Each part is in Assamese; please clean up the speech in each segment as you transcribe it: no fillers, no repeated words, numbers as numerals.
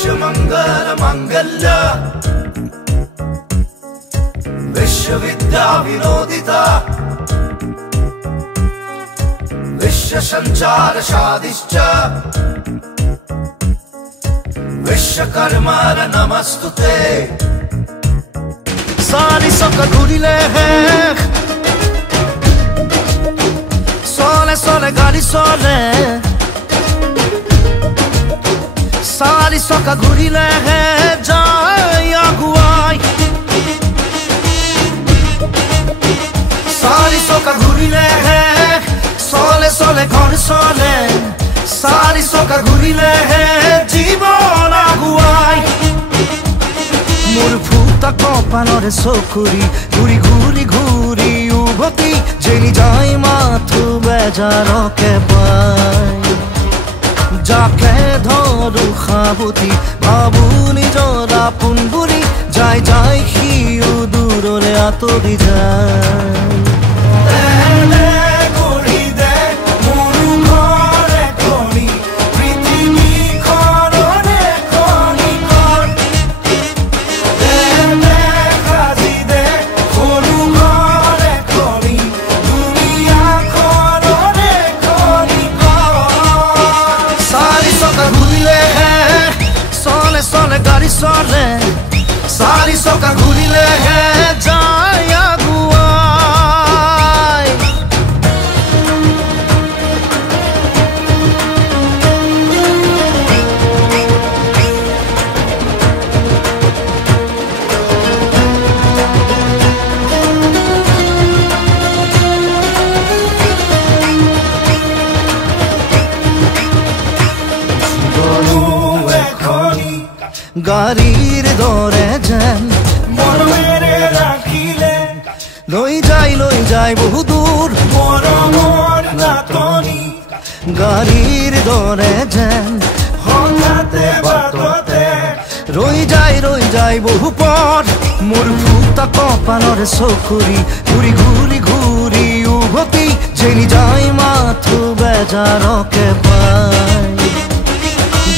विश्वमंगल मंगल्य विश्वविद्या विनोदिता विश्वसंचार शादिश्च विश्वकर्मा नमस्तुते। सारी सका घुरिले सोले सोले गाड़ी सोले सारी सका घुरिले जाय आगुआई सारी सका घुरिले सोले सोले घर सोले सारी सका घुरिले जीवन आगुआई मोर फुटा कपालरे चकुरी घूरी घूरी घूरी उभती जेनी जाय माथु बेजारके पाई जाके धरू खाबुती भाबू निजर आपोन बुरी जाय जाय सिउ दूरले आतरि যায় सोले गाड़ी सोले सारी सका घुरिले जाय आगुआई গাড়ির দরে যেন মন মেরে রাখিলে লই যাই বহু দূর মরমর নাতনি গাড়ির দরে যেন হঠাতে বাটতে রই যাই বহু পর মোর ফুটা কপালরে চকুরি ঘুরি ঘুরি ঘুরি উভতি যেনি যাই মাথু বেজারকে পাই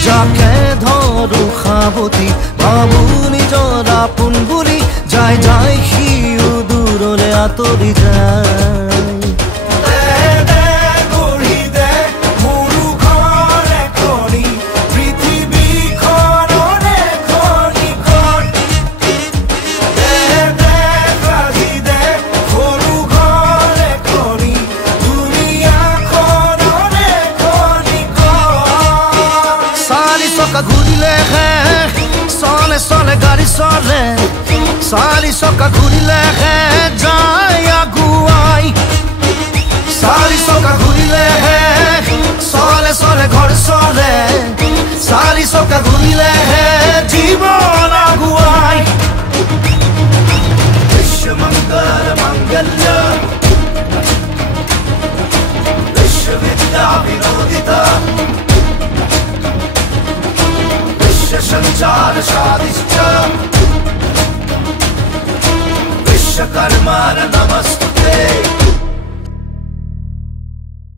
যাকে ধরু খাবতি ভাবু নিজর আপোন বুলি যাই যাই সিউ দূৰলে আঁতৰি যায় ঘুরিলে সোলে সোলে গাড়ি সোলে সারি সকা ঘুরিলে যায় আগুয়াই সারি সকা ঘুরিলে সোলে সোলে ঘর সোলে সারি সকা ঘুরিলে জীবন আগুয়াই বিশ্বমঙ্গল মঙ্গল্য বিশ্ববিদ্যা বিনোদিতা संचार शादिश्च विश्वकर्मा नमस्तुते।